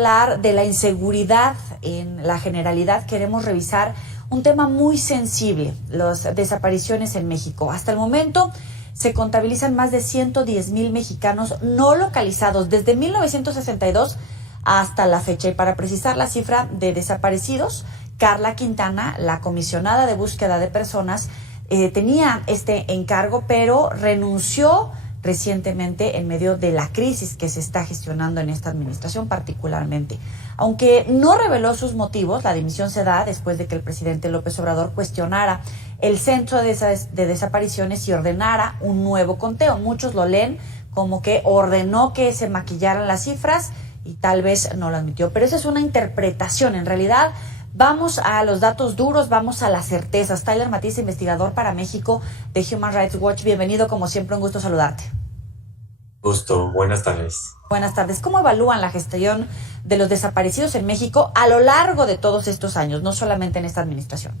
Hablar de la inseguridad en la generalidad, queremos revisar un tema muy sensible, las desapariciones en México. Hasta el momento se contabilizan más de 110,000 mexicanos no localizados desde 1962 hasta la fecha. Y para precisar la cifra de desaparecidos, Carla Quintana, la comisionada de búsqueda de personas, tenía este encargo, pero renunció recientemente en medio de la crisis que se está gestionando en esta administración particularmente. Aunque no reveló sus motivos, la dimisión se da después de que el presidente López Obrador cuestionara el centro de desapariciones y ordenara un nuevo conteo. Muchos lo leen como que ordenó que se maquillaran las cifras y tal vez no lo admitió. Pero esa es una interpretación. En realidad, vamos a los datos duros, vamos a las certezas. Tyler Matiz, investigador para México de Human Rights Watch. Bienvenido, como siempre, un gusto saludarte. Gusto, buenas tardes. Buenas tardes. ¿Cómo evalúan la gestión de los desaparecidos en México a lo largo de todos estos años, no solamente en esta administración?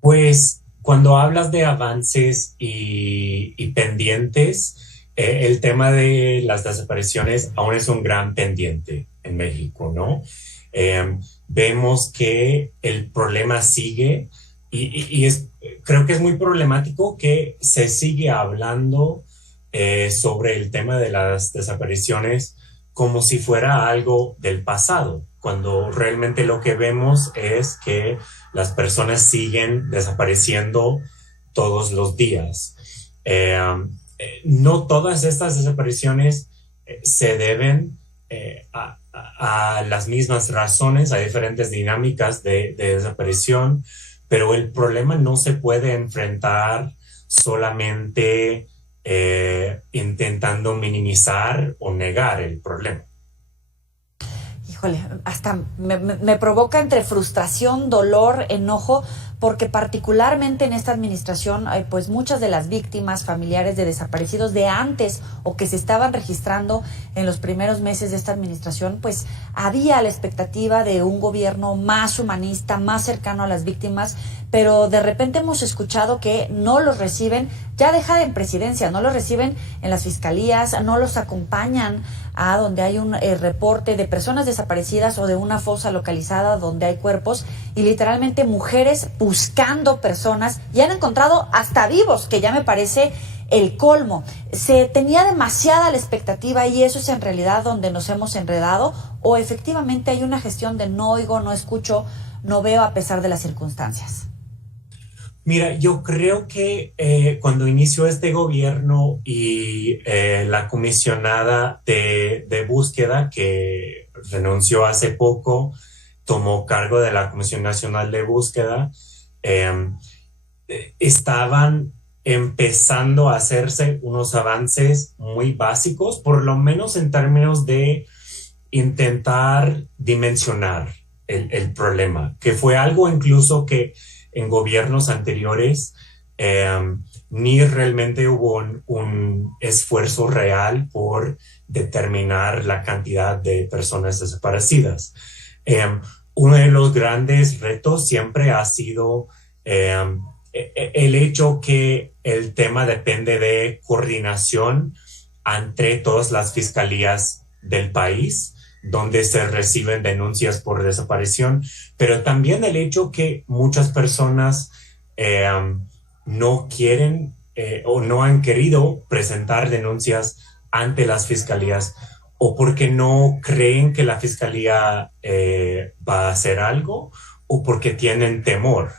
Pues cuando hablas de avances y pendientes, el tema de las desapariciones aún es un gran pendiente en México, ¿no? Vemos que el problema sigue y creo que es muy problemático que se sigue hablando sobre el tema de las desapariciones como si fuera algo del pasado, cuando realmente lo que vemos es que las personas siguen desapareciendo todos los días. No todas estas desapariciones se deben a las mismas razones, a diferentes dinámicas de desaparición, pero el problema no se puede enfrentar solamente intentando minimizar o negar el problema. Híjole, hasta me provoca entre frustración, dolor, enojo, porque particularmente en esta administración, pues muchas de las víctimas, familiares de desaparecidos de antes o que se estaban registrando en los primeros meses de esta administración, pues había la expectativa de un gobierno más humanista, más cercano a las víctimas, pero de repente hemos escuchado que no los reciben, ya deja en presidencia, no los reciben en las fiscalías, no los acompañan a donde hay un reporte de personas desaparecidas o de una fosa localizada donde hay cuerpos, y literalmente mujeres buscando personas y han encontrado hasta vivos, que ya me parece el colmo. Se tenía demasiada la expectativa y eso es en realidad donde nos hemos enredado, o efectivamente hay una gestión de no oigo, no escucho, no veo a pesar de las circunstancias. Mira, yo creo que cuando inició este gobierno y la comisionada de búsqueda, que renunció hace poco, tomó cargo de la Comisión Nacional de Búsqueda, estaban empezando a hacerse unos avances muy básicos, por lo menos en términos de intentar dimensionar el problema, que fue algo incluso que en gobiernos anteriores ni realmente hubo un esfuerzo real por determinar la cantidad de personas desaparecidas. Uno de los grandes retos siempre ha sido el hecho que el tema depende de coordinación entre todas las fiscalías del país, donde se reciben denuncias por desaparición, pero también el hecho que muchas personas no quieren o no han querido presentar denuncias ante las fiscalías, o porque no creen que la fiscalía va a hacer algo, o porque tienen temor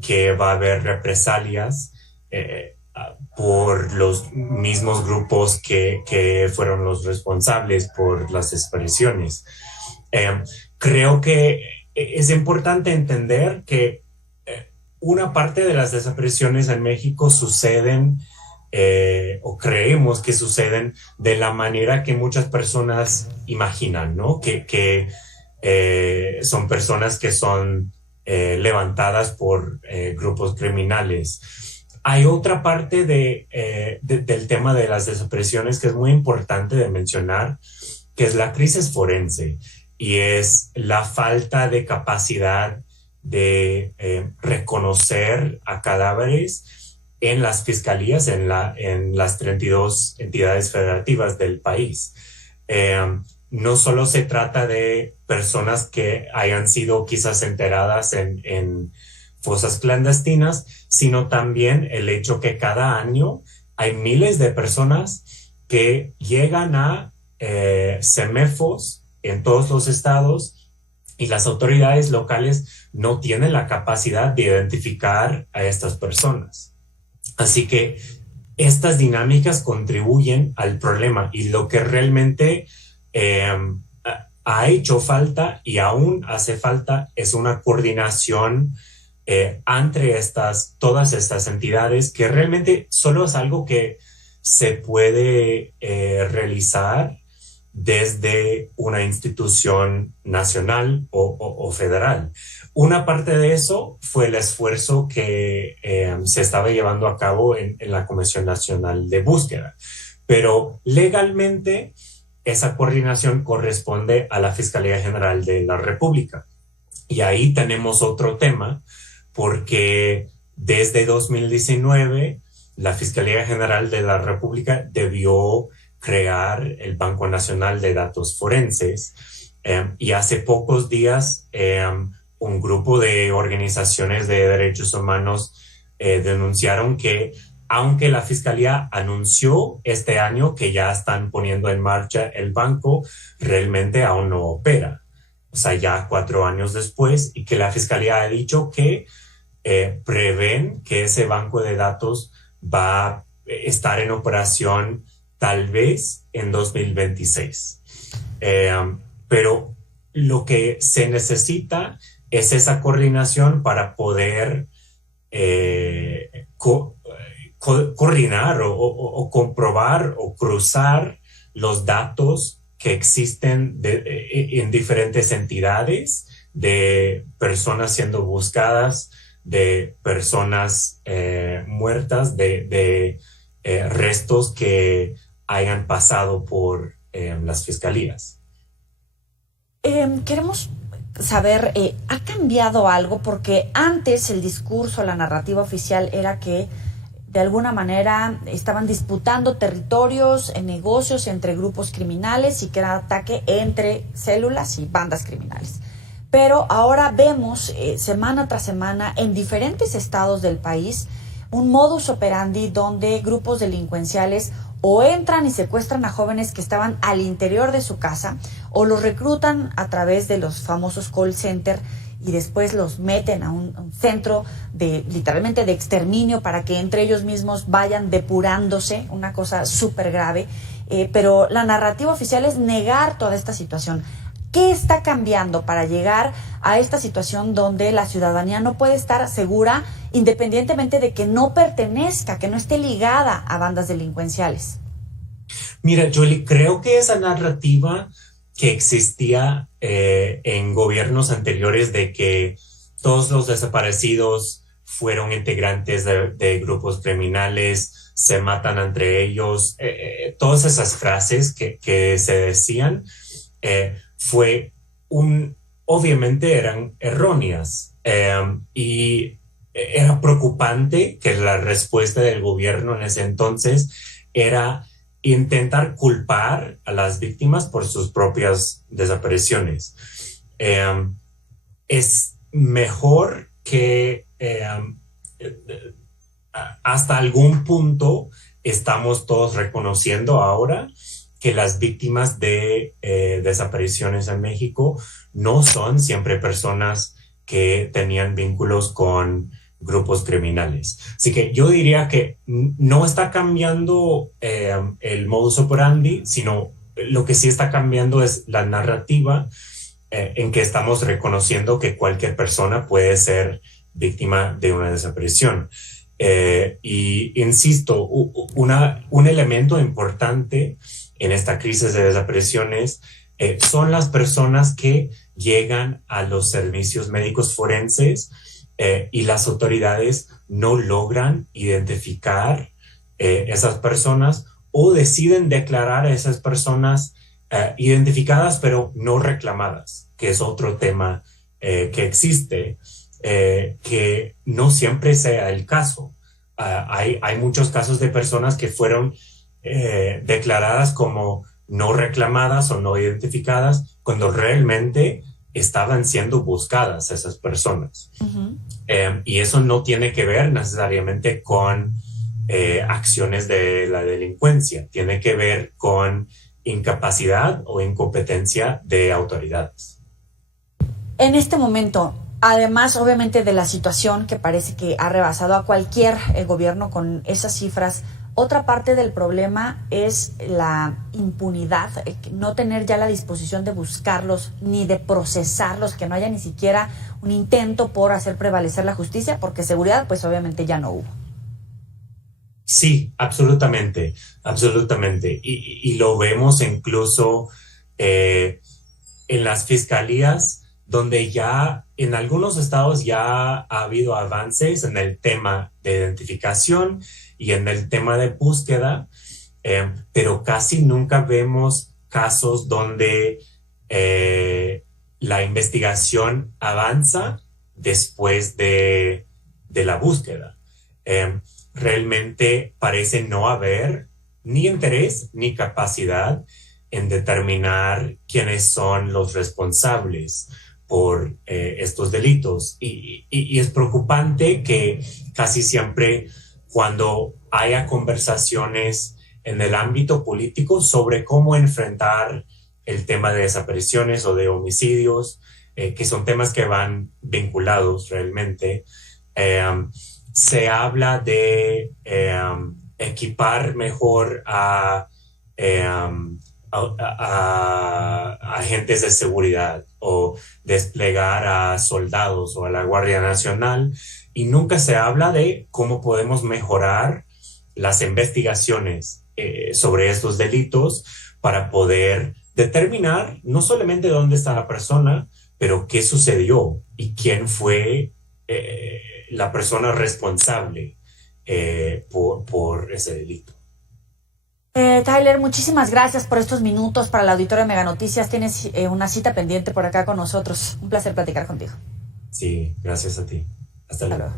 que va a haber represalias por los mismos grupos que fueron los responsables por las desapariciones. Creo que es importante entender que una parte de las desapariciones en México suceden o creemos que suceden de la manera que muchas personas imaginan, ¿no? Que son personas que son levantadas por grupos criminales. Hay otra parte del tema de las desapariciones que es muy importante de mencionar, que es la crisis forense, y es la falta de capacidad de reconocer a cadáveres en las fiscalías, en las 32 entidades federativas del país. no solo se trata de personas que hayan sido quizás enteradas en fosas clandestinas, sino también el hecho que cada año hay miles de personas que llegan a CEMEFOS en todos los estados y las autoridades locales no tienen la capacidad de identificar a estas personas. Así que estas dinámicas contribuyen al problema y lo que realmente ha hecho falta y aún hace falta es una coordinación entre todas estas entidades, que realmente solo es algo que se puede realizar desde una institución nacional o federal. Una parte de eso fue el esfuerzo que se estaba llevando a cabo en la Comisión Nacional de Búsqueda, pero legalmente esa coordinación corresponde a la Fiscalía General de la República. Y ahí tenemos otro tema, porque desde 2019 la Fiscalía General de la República debió crear el Banco Nacional de Datos Forenses y hace pocos días un grupo de organizaciones de derechos humanos denunciaron que aunque la Fiscalía anunció este año que ya están poniendo en marcha el banco, realmente aún no opera. O sea, ya 4 años después, y que la Fiscalía ha dicho que prevén que ese banco de datos va a estar en operación tal vez en 2026. Pero lo que se necesita es esa coordinación para poder coordinar o comprobar o cruzar los datos que existen en diferentes entidades, de personas siendo buscadas, de personas muertas, de restos que hayan pasado por las fiscalías. Queremos saber, ¿ha cambiado algo? Porque antes el discurso, la narrativa oficial era que de alguna manera estaban disputando territorios, negocios entre grupos criminales y que era ataque entre células y bandas criminales. Pero ahora vemos semana tras semana en diferentes estados del país un modus operandi donde grupos delincuenciales o entran y secuestran a jóvenes que estaban al interior de su casa o los reclutan a través de los famosos call center y después los meten a un centro literalmente de exterminio para que entre ellos mismos vayan depurándose, una cosa súper grave. Pero la narrativa oficial es negar toda esta situación. ¿Qué está cambiando para llegar a esta situación donde la ciudadanía no puede estar segura independientemente de que no pertenezca, que no esté ligada a bandas delincuenciales? Mira, Joely, creo que esa narrativa que existía en gobiernos anteriores de que todos los desaparecidos fueron integrantes de grupos criminales, se matan entre ellos, todas esas frases que se decían, obviamente eran erróneas y era preocupante que la respuesta del gobierno en ese entonces era intentar culpar a las víctimas por sus propias desapariciones. Es mejor que hasta algún punto estamos todos reconociendo ahora que las víctimas de desapariciones en México no son siempre personas que tenían vínculos con grupos criminales. Así que yo diría que no está cambiando el modus operandi, sino lo que sí está cambiando es la narrativa en que estamos reconociendo que cualquier persona puede ser víctima de una desaparición. Y insisto, un elemento importante en esta crisis de desapariciones son las personas que llegan a los servicios médicos forenses y las autoridades no logran identificar esas personas o deciden declarar a esas personas identificadas pero no reclamadas, que es otro tema que existe, que no siempre sea el caso. Hay muchos casos de personas que fueron declaradas como no reclamadas o no identificadas cuando realmente estaban siendo buscadas esas personas. Ujú. Y eso no tiene que ver necesariamente con acciones de la delincuencia, tiene que ver con incapacidad o incompetencia de autoridades. En este momento, además obviamente de la situación que parece que ha rebasado a cualquier gobierno con esas cifras, otra parte del problema es la impunidad, no tener ya la disposición de buscarlos ni de procesarlos, que no haya ni siquiera un intento por hacer prevalecer la justicia, porque seguridad pues obviamente ya no hubo. Sí, absolutamente, absolutamente. Y lo vemos incluso en las fiscalías, donde ya en algunos estados ya ha habido avances en el tema de identificación y en el tema de búsqueda, pero casi nunca vemos casos donde la investigación avanza después de la búsqueda. Realmente parece no haber ni interés ni capacidad en determinar quiénes son los responsables por estos delitos. Y es preocupante que casi siempre cuando haya conversaciones en el ámbito político sobre cómo enfrentar el tema de desapariciones o de homicidios, que son temas que van vinculados realmente, se habla de equipar mejor a agentes de seguridad o desplegar a soldados o a la Guardia Nacional, y nunca se habla de cómo podemos mejorar las investigaciones sobre estos delitos para poder determinar no solamente dónde está la persona, pero qué sucedió y quién fue la persona responsable por ese delito. Tyler, muchísimas gracias por estos minutos para el auditorio de Mega Noticias. Tienes una cita pendiente por acá con nosotros. Un placer platicar contigo. Sí, gracias a ti. Hasta luego.